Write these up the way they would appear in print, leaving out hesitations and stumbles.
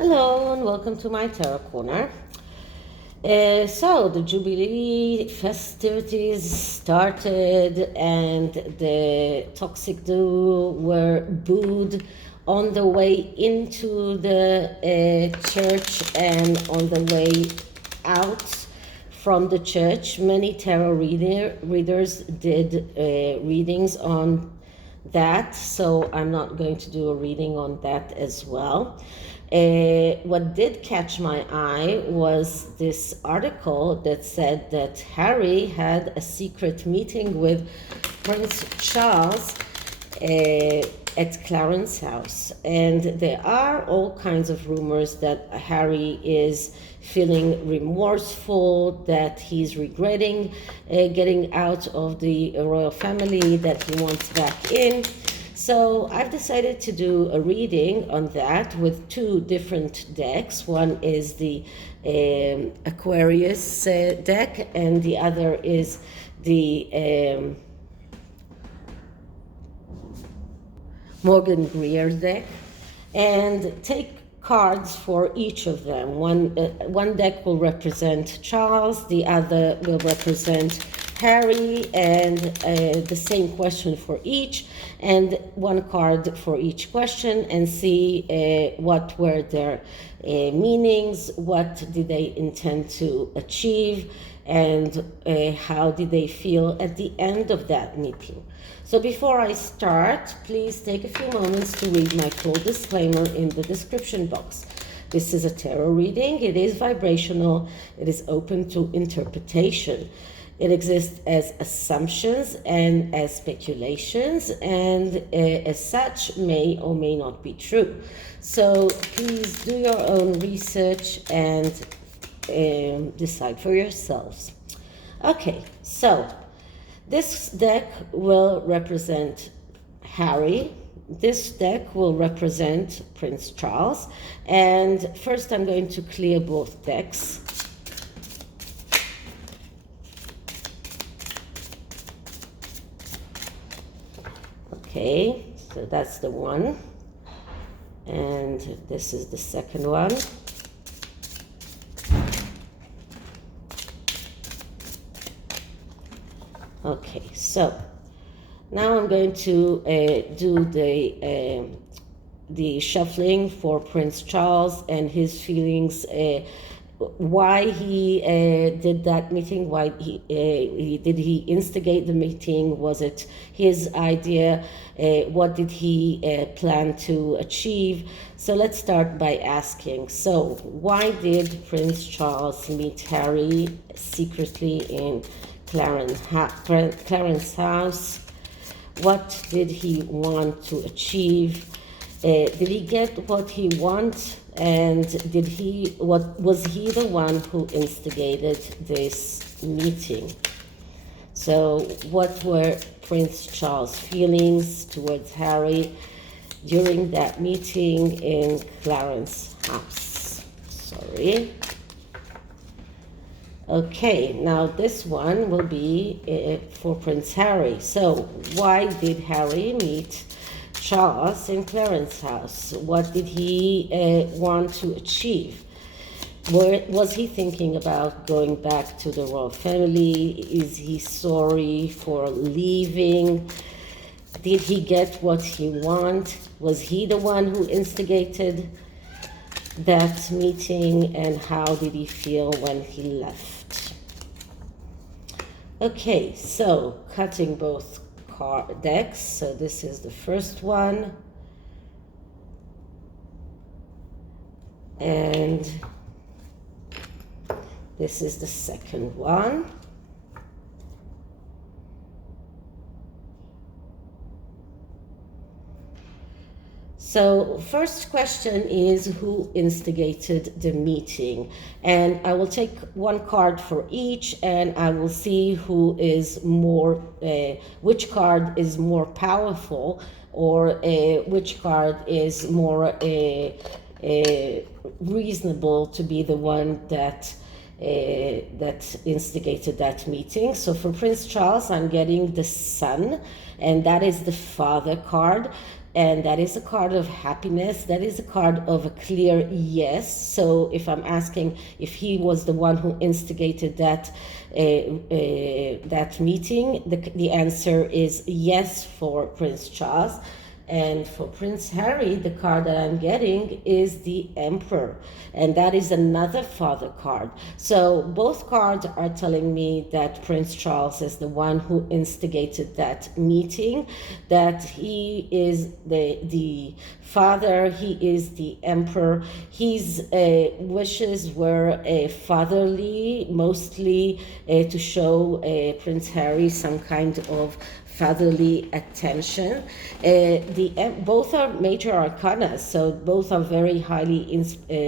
Hello and welcome to my tarot corner. So the Jubilee festivities started and the toxic duo were booed on the way into the church and on the way out from the church. Many tarot readers did readings on that, so I'm not going to do a reading on that as well. What did catch my eye was this article that said that Harry had a secret meeting with Prince Charles at Clarence's house. And there are all kinds of rumors that Harry is feeling remorseful, that he's regretting getting out of the royal family, that he wants back in. So I've decided to do a reading on that with two different decks. One is the Aquarius deck and the other is the GREER deck, and take cards for each of them. One deck will represent Charles, the other will represent Harry, and the same question for each, and one card for each question, and see what were their meanings, what did they intend to achieve, and how did they feel at the end of that meeting. So before I start, please take a few moments to read my full disclaimer in the description box. This is a tarot reading. It is vibrational. It is open to interpretation. It exists as assumptions and as speculations, and as such may or may not be true. So please do your own research and decide for yourselves. Okay, so this deck will represent Harry. This deck will represent Prince Charles. And first I'm going to clear both decks. Okay, so that's the one. And this is the second one. Okay, so now I'm going to do the shuffling for Prince Charles and his feelings, why he did that meeting, why did he instigate the meeting, was it his idea, what did he plan to achieve. So let's start by asking, so why did Prince Charles meet Harry secretly in Clarence's house? What did he want to achieve? Did he get what he wanted? And was he the one who instigated this meeting? So what were Prince Charles' feelings towards Harry during that meeting in Clarence's house? Sorry. Okay, now this one will be for Prince Harry. So why did Harry meet Charles in Clarence's house? What did he want to achieve? Was he thinking about going back to the royal family? Is he sorry for leaving? Did he get what he wanted? Was he the one who instigated that meeting, and how did he feel when he left? Okay, so cutting both card decks. So this is the first one, and this is the second one. So first question is, who instigated the meeting? And I will take one card for each, and I will see who is more, which card is more powerful, or which card is more reasonable to be the one that instigated that meeting. So for Prince Charles, I'm getting the Sun, and that is the father card. and that is a card of happiness. That is a card of a clear yes. So if I'm asking if he was the one who instigated that meeting, the answer is yes for Prince Charles. And for Prince Harry, the card that I'm getting is the Emperor, and that is another father card. So both cards are telling me that Prince Charles is the one who instigated that meeting, that he is the father, he is the Emperor. His wishes were fatherly, mostly to show Prince Harry some kind of fatherly attention. Both are major arcana, so both are very highly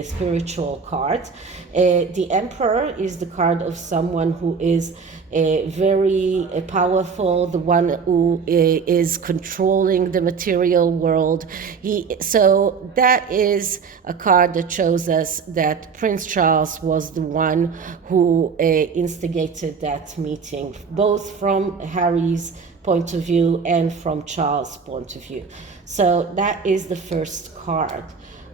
spiritual cards. The Emperor is the card of someone who is very powerful, the one who is controlling the material world. So that is a card that shows us that Prince Charles was the one who instigated that meeting, both from Harry's point of view and from Charles' point of view. So that is the first card.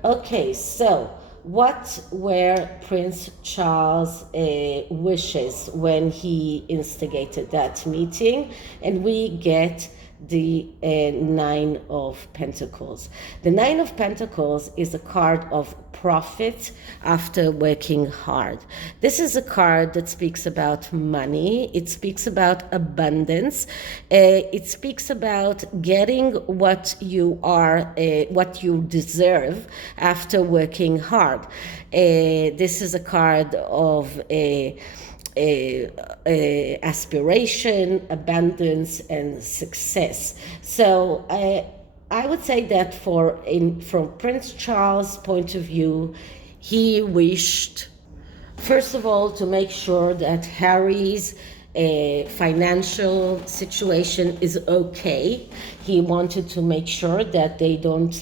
Okay, so what were Prince Charles' wishes when he instigated that meeting? And we get the Nine of Pentacles. The Nine of Pentacles is a card of profit after working hard. This is a card that speaks about money. It speaks about abundance. It speaks about getting what you deserve after working hard. This is a card of aspiration, abundance, and success. So I would say that from Prince Charles' point of view, he wished, first of all, to make sure that Harry's financial situation is okay. He wanted to make sure that they don't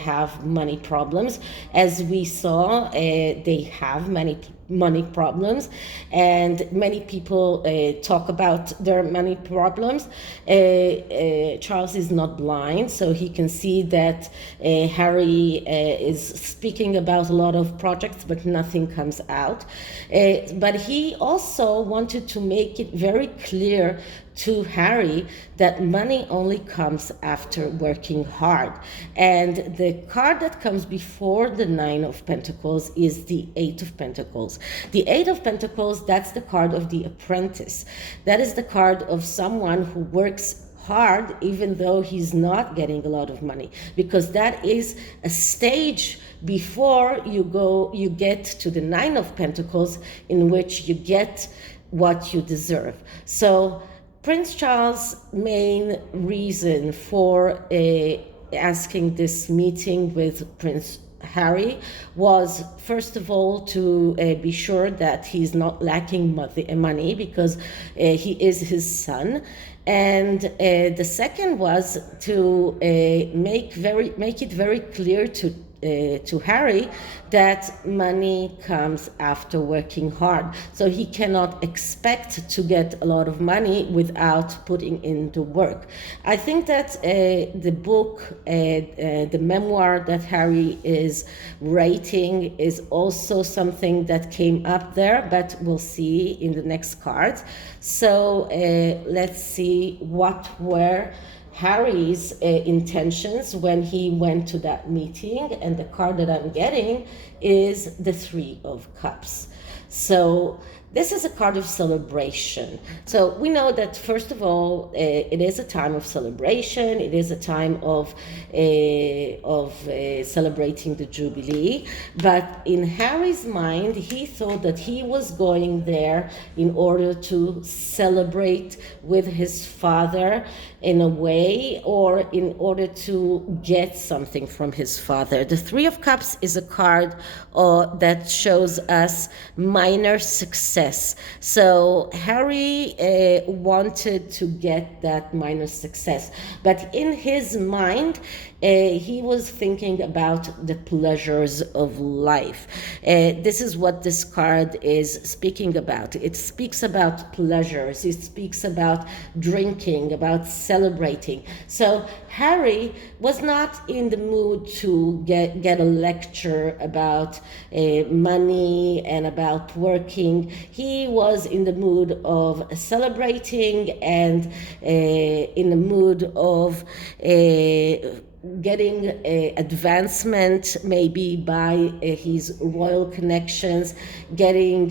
have money problems. As we saw, they have money problems, and many people talk about their money problems. Charles is not blind, so he can see that Harry is speaking about a lot of projects, but nothing comes out. But he also wanted to make it very clear to Harry that money only comes after working hard. And the card that comes before the Nine of Pentacles is the Eight of Pentacles. The Eight of Pentacles, that's the card of the apprentice. That is the card of someone who works hard even though he's not getting a lot of money, because that is a stage before you get to the Nine of Pentacles, in which you get what you deserve. So Prince Charles' main reason for asking this meeting with Prince Harry was, first of all, to be sure that he's not lacking money, because he is his son. And the second was to make it very clear to Harry that money comes after working hard. So he cannot expect to get a lot of money without putting in the work. I think that the book, the memoir that Harry is writing, is also something that came up there, but we'll see in the next cards. So let's see what were Harry's intentions when he went to that meeting, and the card that I'm getting is the Three of Cups. So this is a card of celebration. So we know that, first of all, it is a time of celebration. It is a time of celebrating the Jubilee. But in Harry's mind, he thought that he was going there in order to celebrate with his father in a way, or in order to get something from his father. The Three of Cups is a card that shows us minor success. So Harry wanted to get that minor success, but in his mind, He was thinking about the pleasures of life. This is what this card is speaking about. It speaks about pleasures. It speaks about drinking, about celebrating. So Harry was not in the mood to get a lecture about money and about working. He was in the mood of celebrating and in the mood of getting advancement, maybe by his royal connections, getting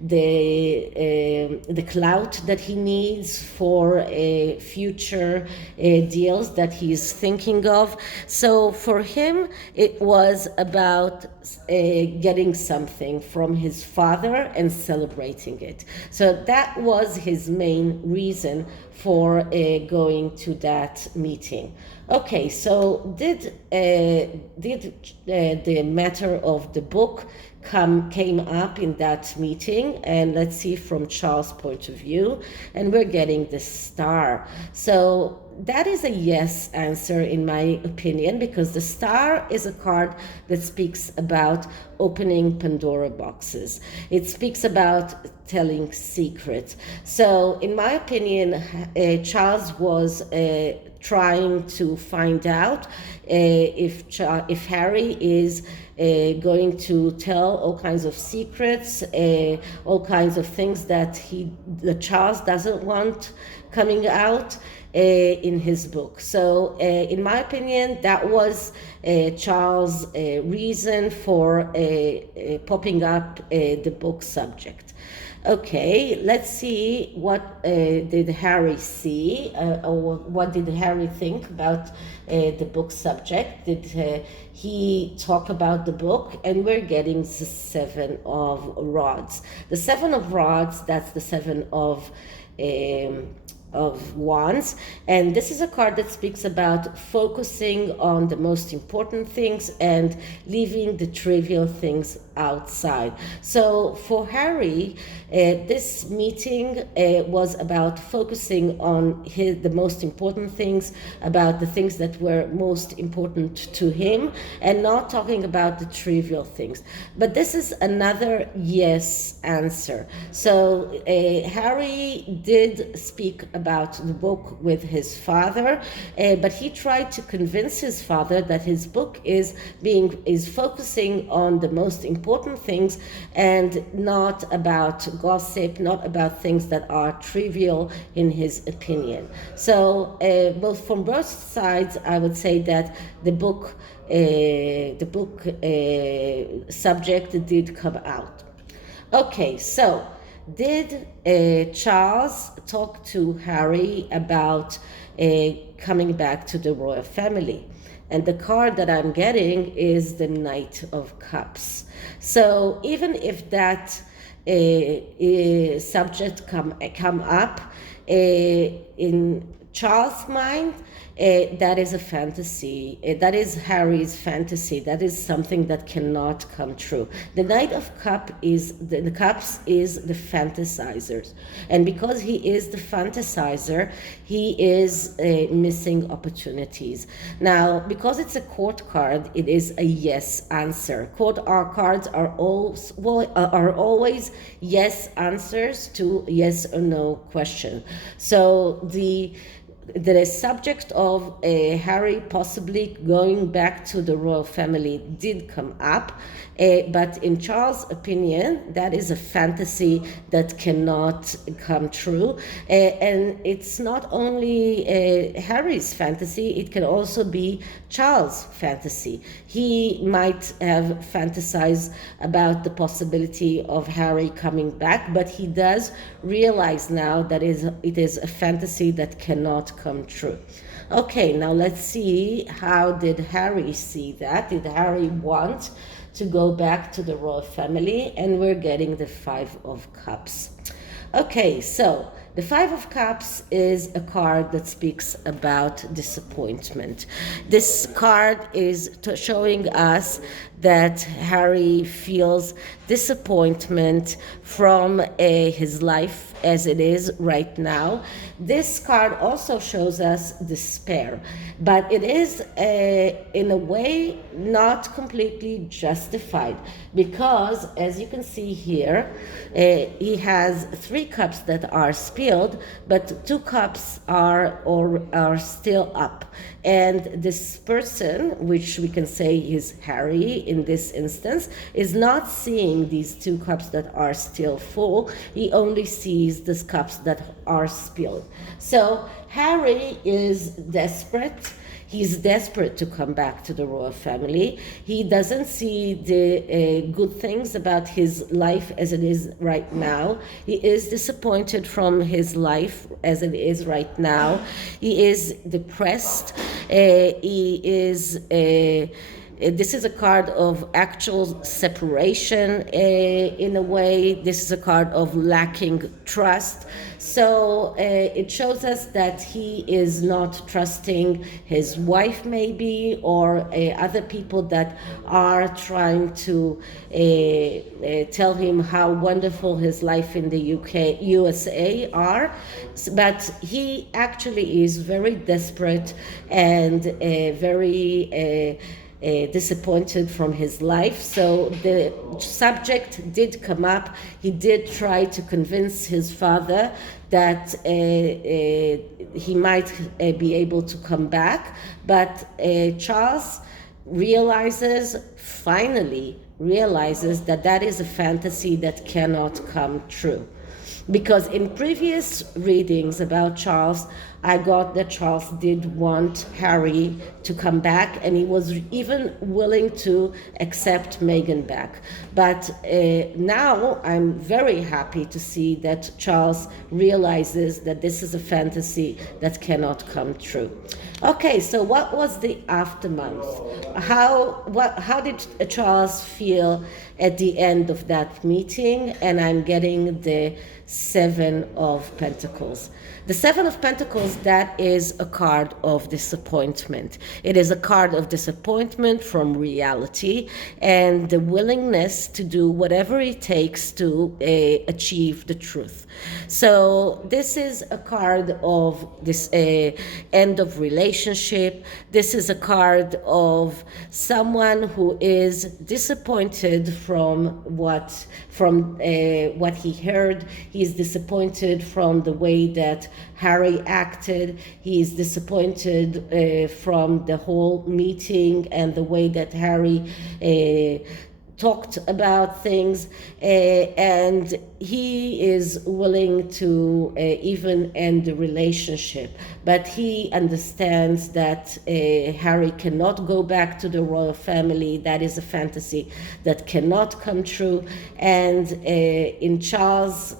the clout that he needs for future deals that he's thinking of. So for him, it was about getting something from his father and celebrating it. So that was his main reason for going to that meeting. Okay, so did the matter of the book came up in that meeting? And let's see from Charles' point of view, and we're getting the star. So that is a yes answer in my opinion, because the star is a card that speaks about opening Pandora boxes. It speaks about telling secrets. So in my opinion, Charles was trying to find out if Harry is going to tell all kinds of secrets, all kinds of things that Charles doesn't want coming out in his book. So in my opinion, that was Charles' reason for popping up the book subject. Okay, let's see what did Harry see, or what did Harry think about the book subject. Did he talk about the book? And we're getting the Seven of Rods. The Seven of Rods, that's the Seven of Wands, and this is a card that speaks about focusing on the most important things and leaving the trivial things outside. So for Harry, this meeting was about focusing on the most important things, about the things that were most important to him, and not talking about the trivial things. But this is another yes answer. So Harry did speak about the book with his father, but he tried to convince his father that his book is focusing on the most important things and not about gossip, not about things that are trivial in his opinion. So from both sides, I would say that the book subject did come out. Okay, so did Charles talk to Harry about coming back to the royal family? And the card that I'm getting is the Knight of Cups. So even if that subject come up in Charles' mind, that is a fantasy. That is Harry's fantasy. That is something that cannot come true. The Knight of Cups is the fantasizers, and because he is the fantasizer, he is missing opportunities. Now, because it's a court card, it is a yes answer. Cards are always yes answers to yes or no question. So the subject of Harry possibly going back to the royal family did come up, but in Charles' opinion, that is a fantasy that cannot come true. And it's not only Harry's fantasy, it can also be Charles' fantasy. He might have fantasized about the possibility of Harry coming back, but he does realize now that it is a fantasy that cannot come true. Okay, now let's see, how did Harry see that? Did Harry want to go back to the royal family? And we're getting the Five of Cups. Okay, so The Five of Cups is a card that speaks about disappointment. This card is showing us that Harry feels disappointment from his life as it is right now. This card also shows us despair, but it is in a way not completely justified, because as you can see here, he has 3 cups that are spilled, but 2 cups are still up. And this person, which we can say is Harry in this instance, is not seeing these 2 cups that are still full. He only sees the cups that are spilled. So Harry is desperate. He's desperate to come back to the royal family. He doesn't see the good things about his life as it is right now. He is disappointed from his life as it is right now. He is depressed. This is a card of actual separation in a way. This is a card of lacking trust. So it shows us that he is not trusting his wife maybe, or other people that are trying to tell him how wonderful his life in the USA are. But he actually is very desperate and very disappointed from his life. So the subject did come up. He did try to convince his father that he might be able to come back, but Charles finally realizes that that is a fantasy that cannot come true. Because in previous readings about Charles, I got that Charles did want Harry to come back, and he was even willing to accept Meghan back. But now I'm very happy to see that Charles realizes that this is a fantasy that cannot come true. Okay, so what was the aftermath? How did Charles feel at the end of that meeting? And I'm getting the 7 of Pentacles. The 7 of Pentacles, that is a card of disappointment. It is a card of disappointment from reality and the willingness to do whatever it takes to achieve the truth. So this is a card of this end of relationship. This is a card of someone who is disappointed from what he heard. He is disappointed from the way that Harry acted. He is disappointed from the whole meeting and the way that Harry talked about things, and he is willing to even end the relationship. But he understands that Harry cannot go back to the royal family. That is a fantasy that cannot come true. And in Charles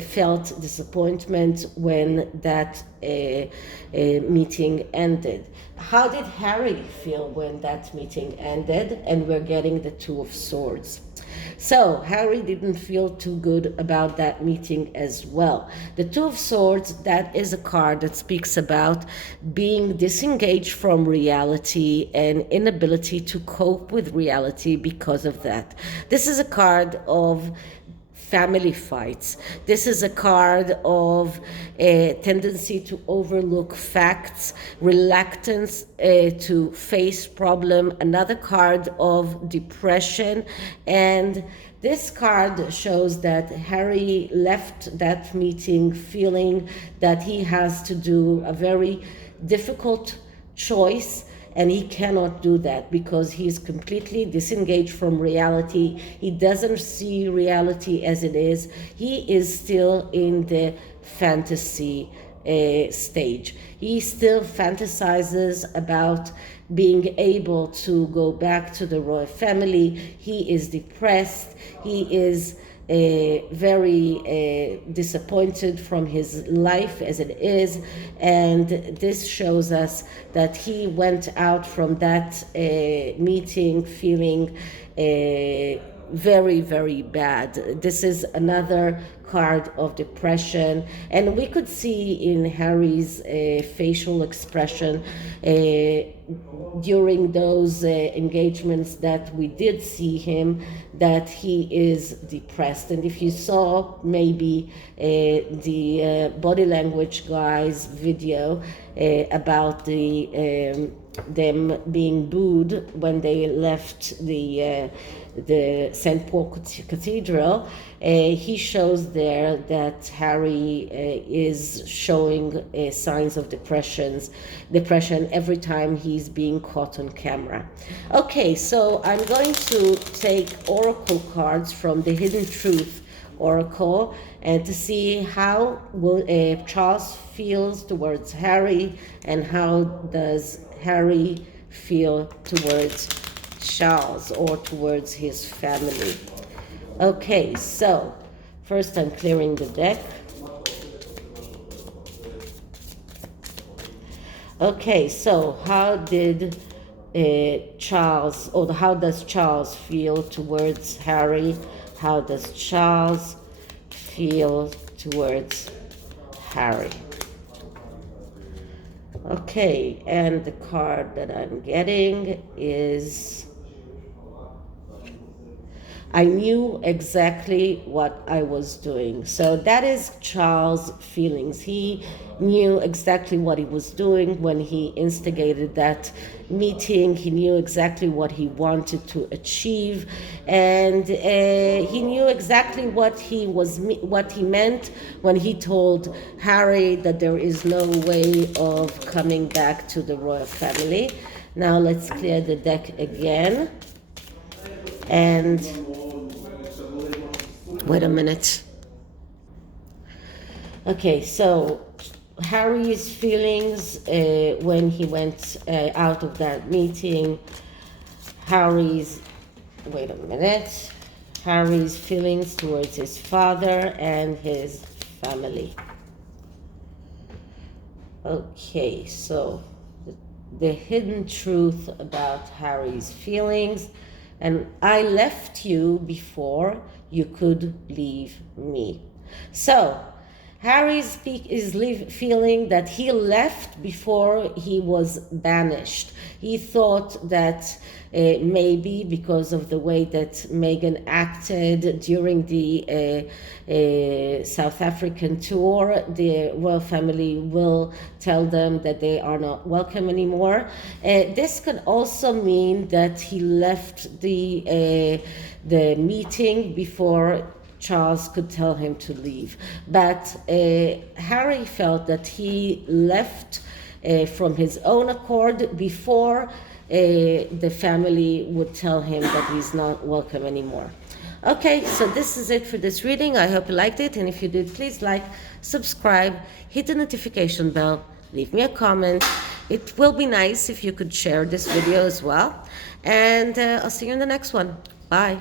felt disappointment when that meeting ended. How did Harry feel when that meeting ended? And we're getting the 2 of Swords. So Harry didn't feel too good about that meeting as well. The 2 of Swords, that is a card that speaks about being disengaged from reality and inability to cope with reality because of that. This is a card of family fights. This is a card of a tendency to overlook facts, reluctance to face problem, another card of depression. And this card shows that Harry left that meeting feeling that he has to do a very difficult choice, and he cannot do that because he's completely disengaged from reality. He doesn't see reality as it is. He is still in the fantasy stage. He still fantasizes about being able to go back to the royal family. He is depressed. He is very disappointed from his life as it is, and this shows us that he went out from that meeting feeling very, very bad. This is another card of depression, and we could see in Harry's facial expression during those engagements that we did see him that he is depressed. And if you saw maybe the body language guy's video about them being booed when they left the St. Paul Cathedral, he shows there that Harry is showing signs of depression every time he's being caught on camera. Okay, so I'm going to take oracle cards from the Hidden Truth Oracle and to see how Charles feels towards Harry and how does Harry feel towards Charles or towards his family. Okay, so first I'm clearing the deck. Okay, so how did Charles, or how does Charles feel towards Harry? How does Charles feel towards Harry? Okay, and the card that I'm getting is I knew exactly what I was doing. So that is Charles' feelings. He knew exactly what he was doing when he instigated that meeting. He knew exactly what he wanted to achieve, and he knew exactly what he meant when he told Harry that there is no way of coming back to the royal family. Now let's clear the deck again. And wait a minute. Okay, so Harry's feelings when he went out of that meeting. Harry's feelings towards his father and his family. Okay, so the hidden truth about Harry's feelings. And I left you before you could leave me. So Harry is feeling that he left before he was banished. He thought that maybe because of the way that Meghan acted during the South African tour, the royal family will tell them that they are not welcome anymore. This could also mean that he left the meeting before Charles could tell him to leave. But Harry felt that he left from his own accord before the family would tell him that he's not welcome anymore. Okay, so this is it for this reading. I hope you liked it, and if you did, please like, subscribe, hit the notification bell, leave me a comment. It will be nice if you could share this video as well, and I'll see you in the next one. Bye.